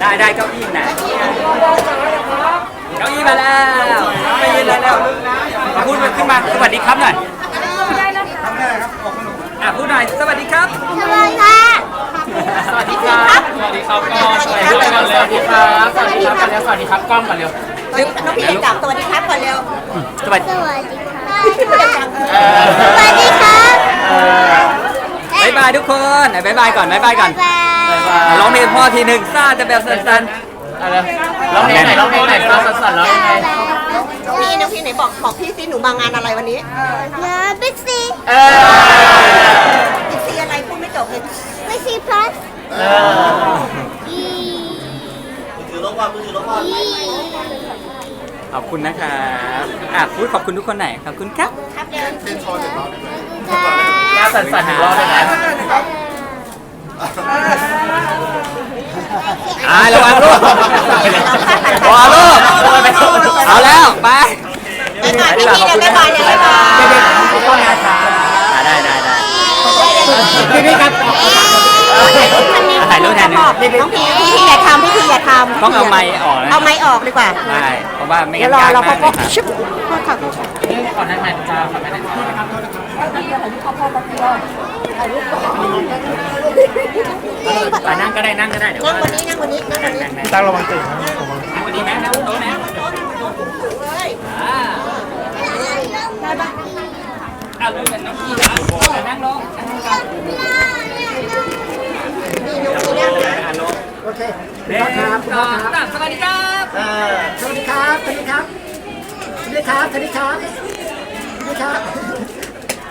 ได้ได้เก้าอี้ไหนเก้าอี้มาแล้วไปยืนเลยแล้วมาพูดมาขึ้นมาสวัสดีครับหน่อยอะพูดหน่อยสวัสดีครับ สวัสดีค่ะ สวัสดีครับ สวัสดีครับก็สวัสดีครับสวัสดีครับสวัสดีครับก่อนเร็วสวัสดีครับกล้องก่อนเร็วน้องพี่จับสวัสดีครับก่อนเร็วสวัสดีสวัสดีค่ะสวัสดีครับบายบายทุกคนไหนบายบายก่อนบายบายก่อนบ๊ายบายอะร้องเพลงพ่อทีหนึ่งซ่าจะแบบสั้นอะไรร้องเพลงไหนร้องเพลงไหนฟังสั่นๆร้องยังไงน้องพี่น้องพี่ไหนบอกบอกพี่สิหนูมางานอะไรวันนี้งานบิ๊กซีเออบิ๊กซีอะไรพูดไม่จบเลยบิ๊กซีพลัสเอออีถือรถก่อนมือถือรถก่อนอีๆขอบคุณนะครับอะพูดขอบคุณทุกคนหน่อยขอบคุณครับ ครับเดินขึ้นหน้าสั่นๆอีกรอบได้ไหมอ่าระวังลูกระวังลูกเอาแล้วไปบ๊ายบายพี่พี่เดี๋ยวบ๊ายบายเดี๋ยวบ๊ายบายอะได้ได้ได้พี่พี่ครับถ่ายรูปแทนนึ่งน้องพี่พี่พี่อย่าทำพี่พี่อย่าทำต้องเอาไมค์ออกนะเอาไม้ออกดีกว่าได้เพราะว่าไม่งั้นยากมาก็กเลยครับ ชุบค่ะขอนั่งหน่อยจ้าขอนั่งหน่อยจ้าอะนั่งก็ได้นั่งก็ได้เดี๋ยวนั่งวันนี้นั่งวันนี้นั่งวันนี้ตั้งระวังตื่นนั่งวันนี้นะนั่งโต๊ะนะอ่าอะลูกเป็นน้องพี่นะนั่งลงนั่งลงกันนี่น้องพี่นั่งอะลงโอเคเด็กครับสวัสดีครับสวัสดีครับสวัสดีครับ สวัสดีครับสวัสดีครับสวัสดีครับ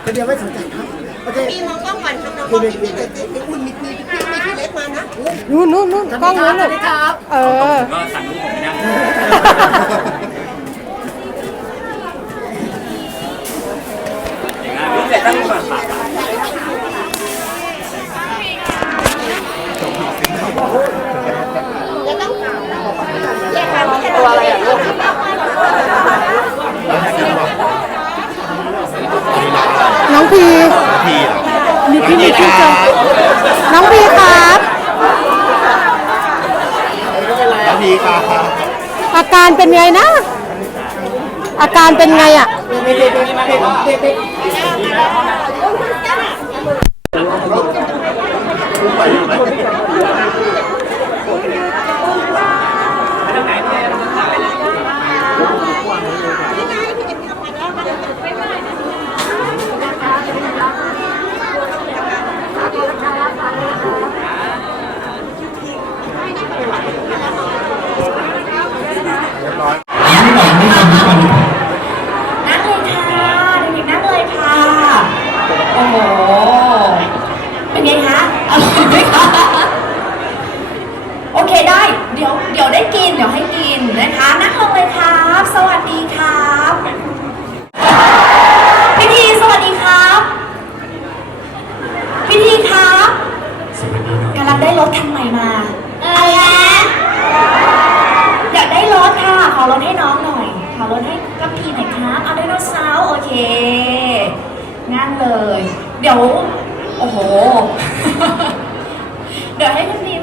คนเดียวไม่สนใจครับโอเคพี่มองกล้องก่อนน้องๆมองพี่พี่หน่อยสิเดี๋ยวอุ่นมีมีพี่มีพี่เล็กมานะ นู่นนู่นนู่นกล้องนู้นสลูวักสดีครับ เออก็สั่งลูกผมไปนั่งลูกเสร็จตั้งก่อนฝาก เดี๋ยวต้องแยกกันแค่ตัวอะไรอะลูก น้องพี พี่ มีพี่มีพี่เจอน้องพีครับ แล้วพี่ค่ะ อาการเป็นไงนะ อาการ เป็นไงอะ นั่งเลยค่ะเด็กๆนั่งเลยค่ะ โอ้โห เป็นไงคะอร่อยไหมคะ โอเคได้ เดี๋ยว เดี๋ยวได้กิน เดี๋ยวให้กินนะคะ นั่งลงเลยครับ สวัสดีครับ พี่ทีสวัสดีครับ พี่ทีครับกำลังได้รถคันใหม่มาอะไรนะอยากได้รถค่ะ ขอรถให้น้องหน่อย ขอรถให้กัปพีหน่อยครับ เอาไดโนเสาร์โอเค งั้นเลย เดี๋ยว โอ้โห เดี๋ยวให้คุณพีม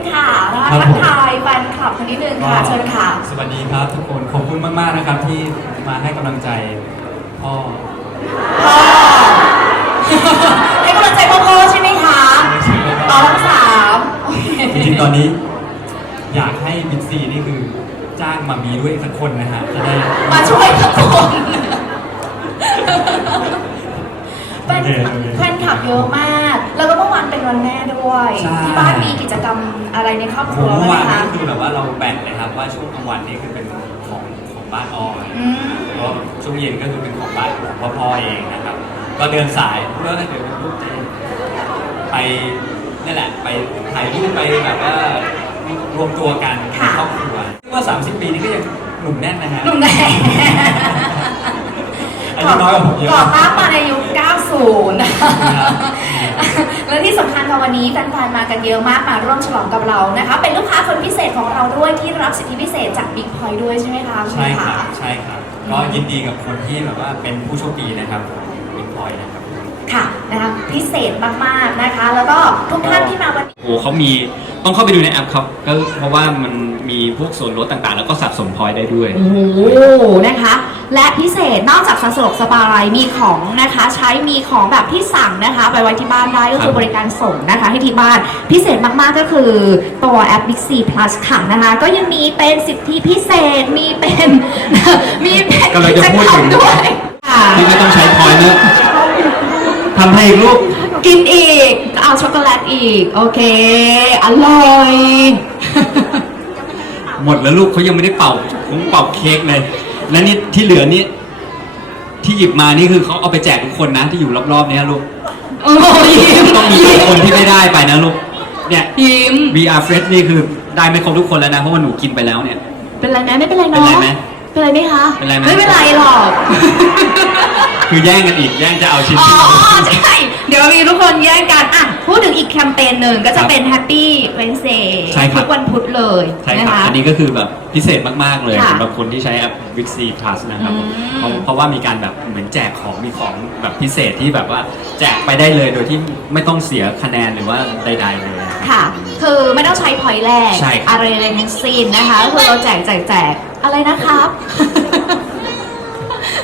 ค่ะแล้วครับทักผม ทายแฟนคลับคนนิดนึงค่ะเชิญค่ะ สวัสดีครับทุกคนขอบคุณมาก ๆ นะครับ ที่มาให้กำลังใจพ่อพ่อให้กำลังใจพ่อๆใช่ไหมคะตอนทั้งสามโอเคจริงๆตอนนี้ อยากให้บิ๊กซีนี่คือจ้างมามีด้วยสักคนนะฮะจะได้มาช่วยทุกคนแฟนโอเคโอเคแฟนคลับเยอะมากแล้วก็ เมื่อวานเป็นวันแม่ด้วยใช่ ที่บ้านมีกิจกรรมอะไรในครอบคผรัมวเมื่อไหมวานคะนี่คือแบบว่าเราแบ่งเลยครับว่าช่วงกลางวันนี่คือเป็นของของบ้านออยอืมแล้วก็ช่วงเย็นก็คือเป็นของบ้านของพ่อพ่อเองนะครับ ก็เดินสายเพื่อให้เกิดลูกเจไปนี่แหละไปถ่ายรูปไปแบบว่ารวมตัวกันในครอบครัวว่า 30 ปีนี้ก็ยังหนุ่มแน่นนะฮะ หนุ่มแน่อายุน้อยกว่าผมเยอะก่อตั้งมาในยุค 90นะคะครับ และที่สำคัญค่ะวันนี้แฟนๆมากันเยอะมากมาร่วมฉลองกับเรานะคะ เป็นลูกค้าคนพิเศษของเราด้วยที่รับสิทธิพิเศษจากบิ๊กพอยด้วยใช่ไหมคะณใช่คะรับใช่ครับ ก็ยินดีกับคนที่แบบว่าเป็นผู้โชคดีนะครับบิ๊กพอยนะครับ ค่ะนะคะพิเศษมากๆนะคะ แล้วก็ทุกท่านที่มาวันนี้ โอ้เขามีต้องเข้าไปดูในแอปครับก็เพราะว่ามันมีพวกส่วนลดต่างๆ แล้วก็สะสมพอยต์ได้ด้วย โอ้โหนะคะ และพิเศษนอกจากสะดวกสบายมีของนะคะใช้มีของแบบที่สั่งนะคะ ไปไว้ที่บ้านได้ก็คือบริการส่งนะคะให้ที่บ้านพิเศษมากๆก็คือตัวแอป Big C Plus ค่ะนะคะ ก็ยังมีเป็นสิทธิพิเศษมีเป็น มีเป็นกำลังจะพูดถึงกิจกรรมด้วยค่ะที่ไม่ต้องใช้พอยต์นะทำให้อีกลูก กินอีกเอาช็อกโกแลตอีก โอเค อร่อย หมดแล้วลูกเขายังไม่ได้เป่าคงเป่าเค้กเลย และนี่ที่เหลือนี่ที่หยิบมานี่คือเขาเอาไปแจกทุกคนนะที่อยู่รอบๆเนี้ยลูก โอ้ยยิ้มต้องมีคนที่ไม่ได้ไปนะลูก เนี่ย ยิ้ม VR Fresh นี่คือได้ไม่ครบทุกคนแล้วนะ เพราะว่าหนูกินไปแล้วเนี่ย เป็นไรไหมไม่เป็นไรเป็นเนาะไรไหมเป็นไรไหมคะเป็นไรไหมไม่เป็นไรหรอก คือแย่งกันอีกแย่งจะเอาชิ้นอ๋อ ที่ใช่ เดี๋ยวมีทุกคนแย่งกันอะพูดถึงอีกแคมเปญหนึ่งก็จะเป็น Happy Wednesday ใช่ครับ ทุกวันพุธเลยใช่นะครับคะอันนี้ก็คือแบบพิเศษมาก ๆ เลยค่ะสำหรับคนที่ใช้แอป v i x y Plus นะครับผมอืมเพราะเพราะว่ามีการแบบเหมือนแจกของมีของแบบพิเศษที่แบบว่าแจกไปได้เลยโดยที่ไม่ต้องเสียคะแนนหรือว่าใด ๆ เลย ค่ะ คือไม่ต้องใช้พอยต์แรก ใช่ครับ อะไรเลยทั้งสิ้นนะคะก็คือเราแจกแจกแจกอะไรนะครับ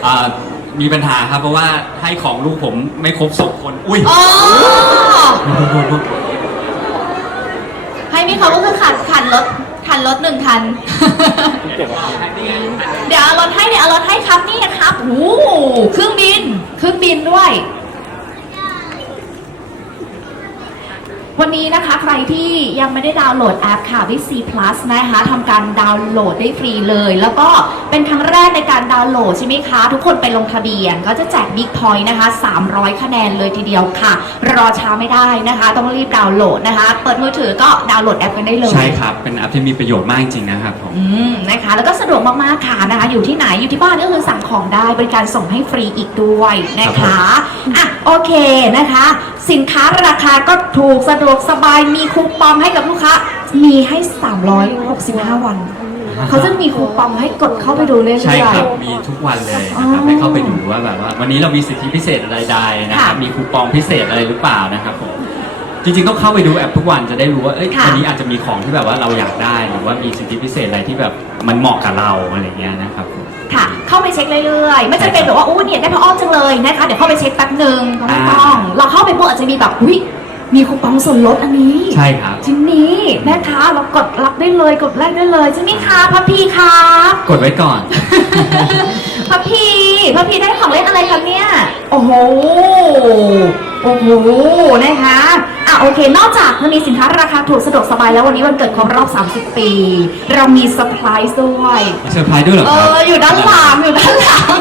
อ่า มีปัญหาครับเพราะว่าให้ของลูกผมไม่ครบสองคน อุ้ยอ๋อลูกลูกลูกให้มีเขาก็คือขันขันรถขันรถหนึ่งคัน เดี๋ยวเอารถให้เดี๋ยวเอารถให้ครับนี่นะครับโอ้โหเครื่องบินเครื่องบินด้วย วันนี้นะคะใครที่ยังไม่ได้ดาวน์โหลดแอปค่ะ v i c Plus นะคะทำการดาวน์โหลดได้ฟรีเลย แล้วก็เป็นครั้งแรกในการดาวน์โหลดใช่ไหมคะ ทุกคนไปลงทะเบียนก็จะแจก Big Point นะคะ 300 คะแนนเลยทีเดียวค่ะ รอช้าไม่ได้นะคะ ต้องรีบดาวน์โหลดนะคะ เปิดมือถือก็ดาวน์โหลดแอปกันได้เลย ใช่ครับ เป็นแอปที่มีประโยชน์มากจริงๆนะครับผมอืมนะคะ แล้วก็สะดวกมากๆค่ะนะคะ อยู่ที่ไหนอยู่ที่บ้านก็คือสั่งของได้บริการส่งให้ฟรีอีกด้วยนะคะอะโอเคนะคะ สินค้าราคาก็ถูกสะดวกสบายมีคูปองให้กับลูกค้า มีให้ 365 วัน เขาจะมีคูปองให้กดเข้าไปดูเรื่อยๆ ใช่ครับมีทุกวันเลยนะครับอ๋อให้เข้าไปดูว่าแบบว่า วันนี้เรามีสิทธิพิเศษอะไรใดนะครับค่ะมีคูปองพิเศษอะไรหรือเปล่านะครับผมจริงๆต้องเข้าไปดูแอปทุกวันจะได้รู้ว่าเอ้ยค่ะ วันนี้อาจจะมีของที่แบบว่าเราอยากได้หรือว่ามีสิทธิพิเศษอะไรที่แบบมันเหมาะกับเราอะไรเงี้ยนะครับผม ค่ะ เข้าไปเช็คเรื่อยๆ ไม่จำเป็นแบบว่าอู้เนี่ยได้พระอ้อมจังเลยนะคะ เดี๋ยวเข้าไปเช็คแป๊บหนึ่งก็ไม่ต้อง เราเข้าไปพวกอาจจะมีแบบ อุ้ย มีคูปองส่วนลดอันนี้ใช่ครับ ชิ้นนี้นะคะเรากดรับได้เลยกดแรกได้เลยใช่ไหมคะพับพีครับกดไว้ก่อน พับพีพับพีได้ของเล่นอะไรครับเนี่ย โอ้โห โอ้โหนะคะอะโอเค นอกจากมันมีสินค้าราคาถูกสะดวกสบายแล้ววันนี้วันเกิดครบรอบ 30 ปี เรามีเซอร์ไพรส์ด้วย เซอร์ไพรส์ด้วยเหรอเอครับอ อยู่ด้านหลังอยู่ด้านหลัง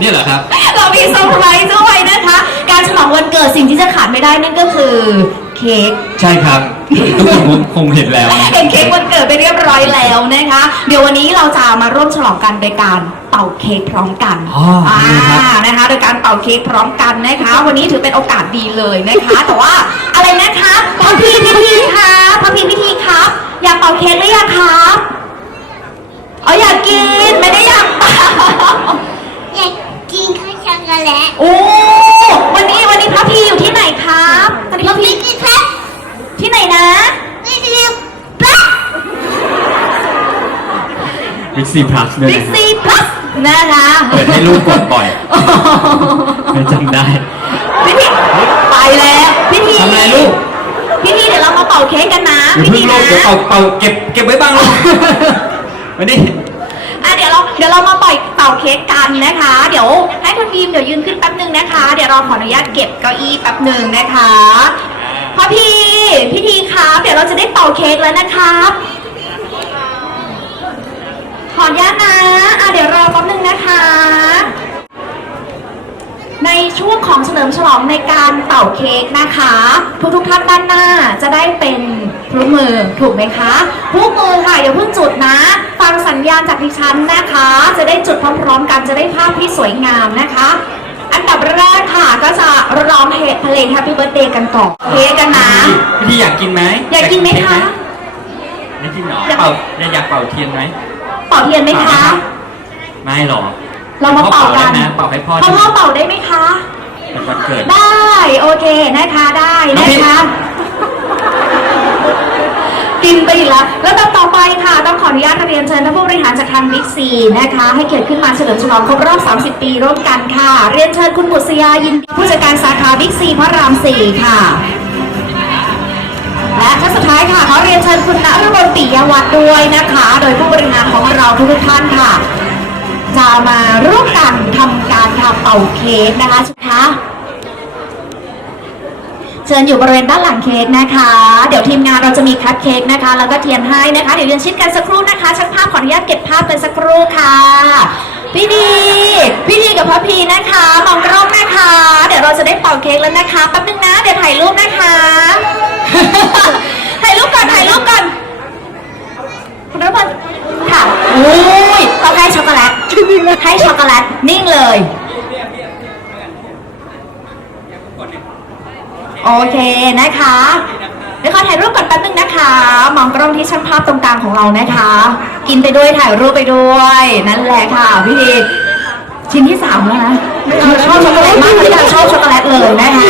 เนี่ยเหรอครับ เรามีเซอร์ไพรส์ด้วยนะคะ การฉลองวันเกิดสิ่งที่จะขาดไม่ได้นั่นก็คือเค้ก ใช่ครับ ทุกคนคงคงเห็นแล้วนะ เห็นเค้กวันเกิดไปเรียบร้อยแล้วนะคะ เดี๋ยววันนี้เราจะมาร่วมฉลองกันโดยการ เป่าเค้กพร้อมกันอ๋อดีครับ นะคะ โดยการเป่าเค้กพร้อมกันนะคะ วันนี้ถือเป็นโอกาสดีเลยนะคะ แต่ว่าอะไรนะคะพ่อพี่พิธีคะพ่อพี่พิธีครับ อยากเป่าเค้กหรือยังครับอ๋ออยากกินไม่ได้อยากเป่าอยากกินข้าวช็อกโกแลตโอ้วันนี้วันนี้พระพี่อยู่ที่ไหนครับตอนนี้พระพี่กินครับที่ไหนนะ ไม่กินปั๊บ บิ๊กซีพลัสด้วยบิ๊กนะซีพลัสนะคะเปิดให้ลูกกดบ่อยไม่จำได้พี่ทีไปแล้วพี่ทีทำอะไรลูกพี่ทีเดี๋ยวเรามาเป่าเค้กกันนะอย่าพี่เพิ่งทีลูกนะเดี๋ยวเป่าเป่าเก็บเก็บไว้บ้างลูกมาดิอะเดี๋ยวเราเดี๋ยวเรามาปล่อยเป่าเค้กกันนะคะ เดี๋ยวให้คุณบีมเดี๋ยวยืนขึ้นแป๊บหนึ่งนะคะ เดี๋ยวเราขออนุญาตเก็บเก้าอี้แป๊บหนึ่งนะคะพ่อพี่พี่ทีครับเดี๋ยวเราจะได้เป่าเค้กแล้วนะครับ ขออนุญาตนะอะเดี๋ยวรอแป๊บหนึ่งนะคะ ในช่วงของเฉลิมฉลองในการเป่าเค้กนะคะ ทุกๆท่านด้านหน้าจะได้เป็นพลุมือถูกไหมคะพลุมือค่ะอย่าเพิ่งจุดนะ ฟังสัญญาณจากดิฉันนะคะ จะได้จุดพร้อมๆ กันจะได้ภาพที่สวยงามนะคะ อันดับแรกค่ะก็จะร้องเพลง Happy Birthday กันก่อนเค้กกันนะ พี่ทีอยากกินไหมอยากกินไหมคะไม่กินเหรอเป่าอยากเป่าเทียนไหม เป่าเทียนไหมคะ ไม่หรอกเรามาเป่ากันได้นะเป่าให้พ่อพ่อดูพ่อเป่าได้ไหมคะไปวันเกิดได้โอเคนะคะได้นะคะกินไปอีกแล้วแล้วต่อต่อไปค่ะ ต้องขออนุญาตเรียนเชิญท่านผู้บริหารจากทางบิ๊กซีนะคะ ให้เกียรติขึ้นมาเฉลิมฉลองครบรอบ 30 ปีร่วมกันค่ะ เรียนเชิญคุณบุษยายินดีผู้จัดการสาขาบิ๊กซีพระรามสี่ค่ะและ ขอเรียนเชิญคุณณรมนปิยวัฒน์ด้วยนะคะ โดยผู้บริหารของเราทุกท่านค่ะ จะมาร่วมกันทำการทำเป่าเค้กนะคะชุดคะเชิญอยู่บริเวณด้านหลังเค้กนะคะ เดี๋ยวทีมงานเราจะมีคัพเค้กนะคะ แล้วก็เทียนให้นะคะ เดี๋ยวเรียนชิดกันสักครู่นะคะช่างภาพขออนุญาตเก็บภาพเป็นสักครู่ค่ะ พี่ดี พี่ดีกับพ่อพีนะคะ มองกล้องนะคะ เดี๋ยวเราจะได้เป่าเค้กแล้วนะคะ แป๊บนึงนะ เดี๋ยวถ่ายรูปนะคะ ถ่ายรูปก่อน ถ่ายรูปก่อนคุณรับบลค่ะอุ้ยต้องให้ช็อกโกแลต ให้ช็อกโกแลตนิ่งเลย โอเคนะคะเดี๋ยวขอถ่ายรูปก่อนแป๊บนึงนะคะ มองกล้องที่ช่างภาพตรงกลางของเรานะคะ กินไปด้วยถ่ายรูปไปด้วย นั่นแหละค่ะพี่ดีชิ้นที่สามแล้วนะคือชอบช็อกโกแลตมากเลยชอบช็อกโกแลตเลยนะคะ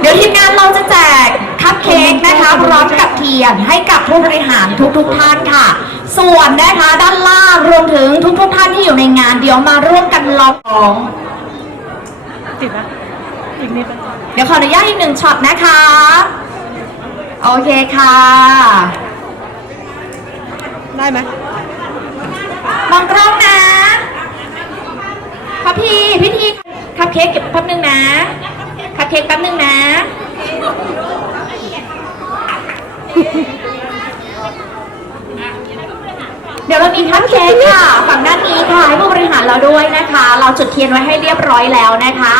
เดี๋ยวทีมงานเราจะแจกคัพเค้กนะคะพร้อมกับเทียนให้กับผู้บริหารทุกๆท่านค่ะ ส่วนนะคะด้านล่างรวมถึงทุกๆท่านที่อยู่ในงาน เดี๋ยวมาร่วมกันลองของติดนะอีกนิดนะเดี๋ยวขออนุญาตอีกหนึ่งช็อตนะคะ โอเคค่ะ ได้ไหมมองกล้องนะพ่อพี่พี่ทีคัพเค้กเก็บแป๊บนึงนะ คัพเค้กแป๊บนึงนะ เดี๋ยวเรามีคัพเค้กค่ะ ฝั่งด้านนี้ค่ะให้ผู้บริหารเราด้วยนะคะ เราจุดเทียนไว้ให้เรียบร้อยแล้วนะคะ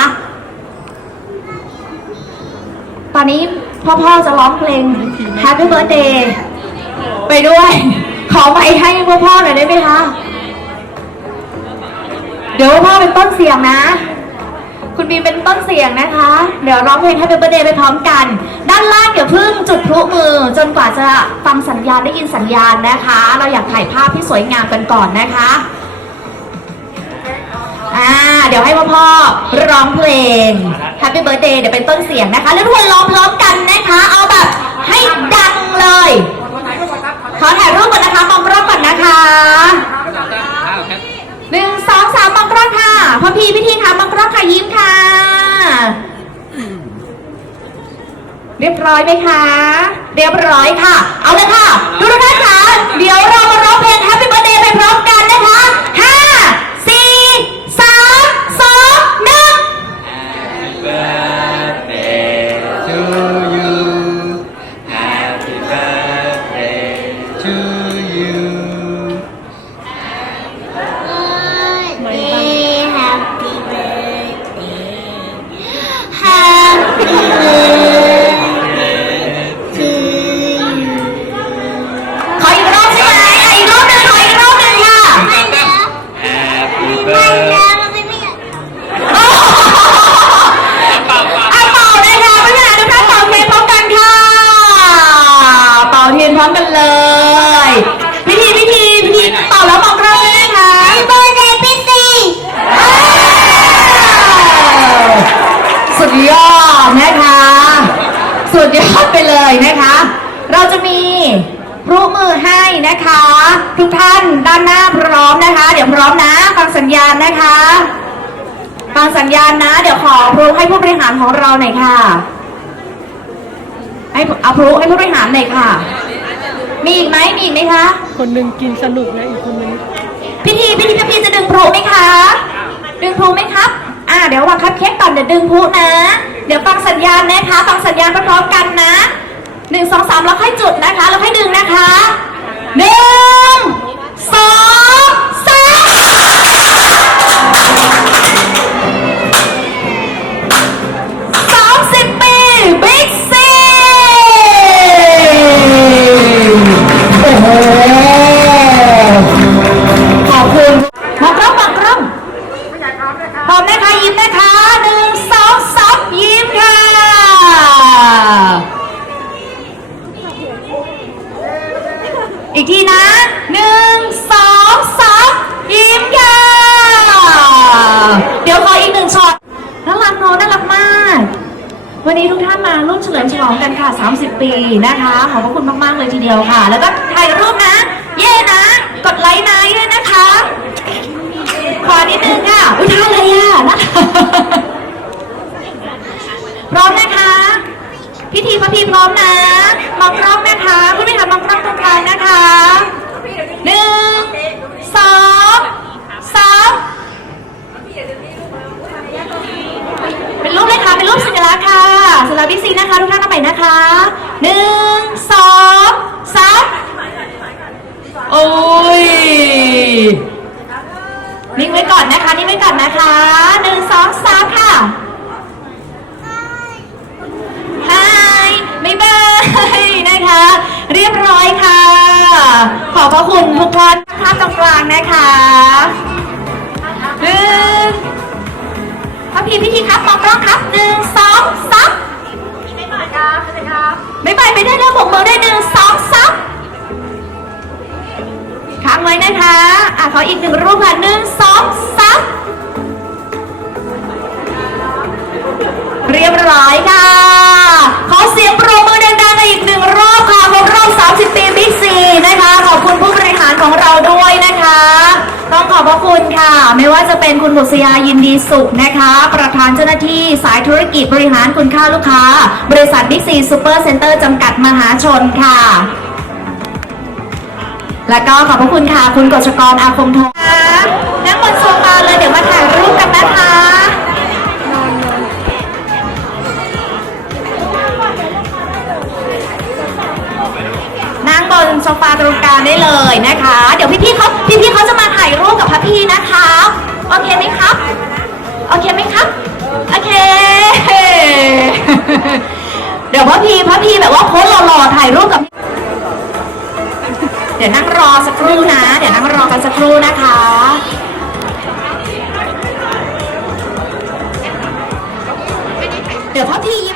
ตอนนี้พ่อพ่อจะร้องเพลง Happy Birthday ไปด้วย ขอไปให้พ่อพ่อหน่อยได้ไหมคะ เดี๋ยวพ่อเป็นต้นเสียงนะ คุณบีมเป็นต้นเสียงนะคะ เดี๋ยวร้องเพลง Happy Birthday ไปพร้อมกัน ด้านล่างเดี๋ยวเพิ่งจุดพลุมือ จนกว่าจะฟังสัญญาณได้ยินสัญญาณนะคะ เราอยากถ่ายภาพที่สวยงามกันก่อนนะคะอ่าเดี๋ยวให้พ่อพ่อร้องเพลง Happy Birthday เดี๋ยวเป็นต้นเสียงนะคะ แล้วทุกคนร้องพร้อมกันนะคะ เอาแบบให้ดังเลย ขอถ่ายรูปก่อนนะคะมองกล้องก่อนนะคะ สองสามมองกล้องค่ะพ่อพี่พี่ทีค่ะมองกล้องค่ะยิ้มค่ะ เรียบร้อยไหมคะ เรียบร้อยค่ะ เอาเลยค่ะ ดูนะค่ะเดี๋ยวเรามาร้องเพลง Happy Birthday ไปพร้อมกัน เลยนะคะ เราจะมีพรุมือให้นะคะ ทุกท่านด้านหน้าพร้อมนะคะ เดี๋ยวพร้อมนะฟังสัญญาณนะคะฟังสัญญาณนะ เดี๋ยวขอพรุให้ผู้บริหารของเราหน่อยค่ะ ให้เอาพรุให้ผู้บริหารหน่อยค่ะ มีอีกไหมมีอีกไหมคะคนหนึ่งกินสนุกนะอีกคนหนึ่งพิธีพิธีพิธีจะดึงพลุไหมคะ ดึงพลุไหมครับ อ่าเดี๋ยววางคัพเค้กก่อนเดี๋ยวดึงพลุนะ เดี๋ยวฟังสัญญาณนะคะ ฟังสัญญาณพร้อมๆกันนะ หนึ่งสองสามแล้วค่อยจุดนะคะ แล้วค่อยดึงนะคะหนึ่งสอง พิธีพระพีพร้อมนะมองกล้องนะคะผู้บริหารมองกล้องตรงกลางนะคะหนึ่งสองสามเป็นรูปเลยค่ะเป็นรูปสัญลักษณ์ค่ะสำหรับบิ๊กซีนะคะทุกท่านเอาใหม่นะคะหนึ่งสองสามโอ้ยนิ่งไว้ก่อนนะคะนิ่งไว้ก่อนนะคะหนึ่งสองสามค่ะ ฮายบ๊ายบาย นะคะ เรียบร้อยค่ะ ขอบพระคุณทุกท่านภาพตรงกลางนะคะหนึ่งพระพีพิธีครับมองกล้องครับหนึ่งสองสามไม่ไปครับไม่ไปไม่ได้แล้วบอกมือได้หนึ่งสองสามค้างไว้นะคะอะขออีกหนึ่งรูปค่ะหนึ่งสองสามเรียบร้อยค่ะ ขอเสียงปรบมือดังๆอีกหนึ่งรอบค่ะครบรอบ 30 ปีบิ๊กซีนะคะ ขอบคุณผู้บริหารของเราด้วยนะคะ ต้องขอบพระคุณค่ะ ไม่ว่าจะเป็นคุณบุษยายินดีสุขนะคะ ประธานเจ้าหน้าที่สายธุรกิจบริหารคุณค่าลูกค้า บริษัทบิ๊กซีซูเปอร์เซ็นเตอร์จำกัดมหาชนค่ะ แล้วก็ขอบพระคุณค่ะ คุณกฤษกรอาคมทองนั่งบนโซฟาเลยเดี๋ยวมาถ่ายรูปกันนะคะ โซฟาตรงกลางได้เลยนะคะ เดี๋ยวพี่ๆเขาพี่ๆเขาจะมาถ่ายรูปกับพระพี่นะคะ โอเคไหมครับ โอเคไหมครับ โอเค เดี๋ยวพระพี่พระพี่แบบว่าโพสหล่อๆถ่ายรูปกับ เดี๋ยวนั่งรอสักครู่นะ เดี๋ยวนั่งรอกันสักครู่นะคะเดี๋ยวพระพี่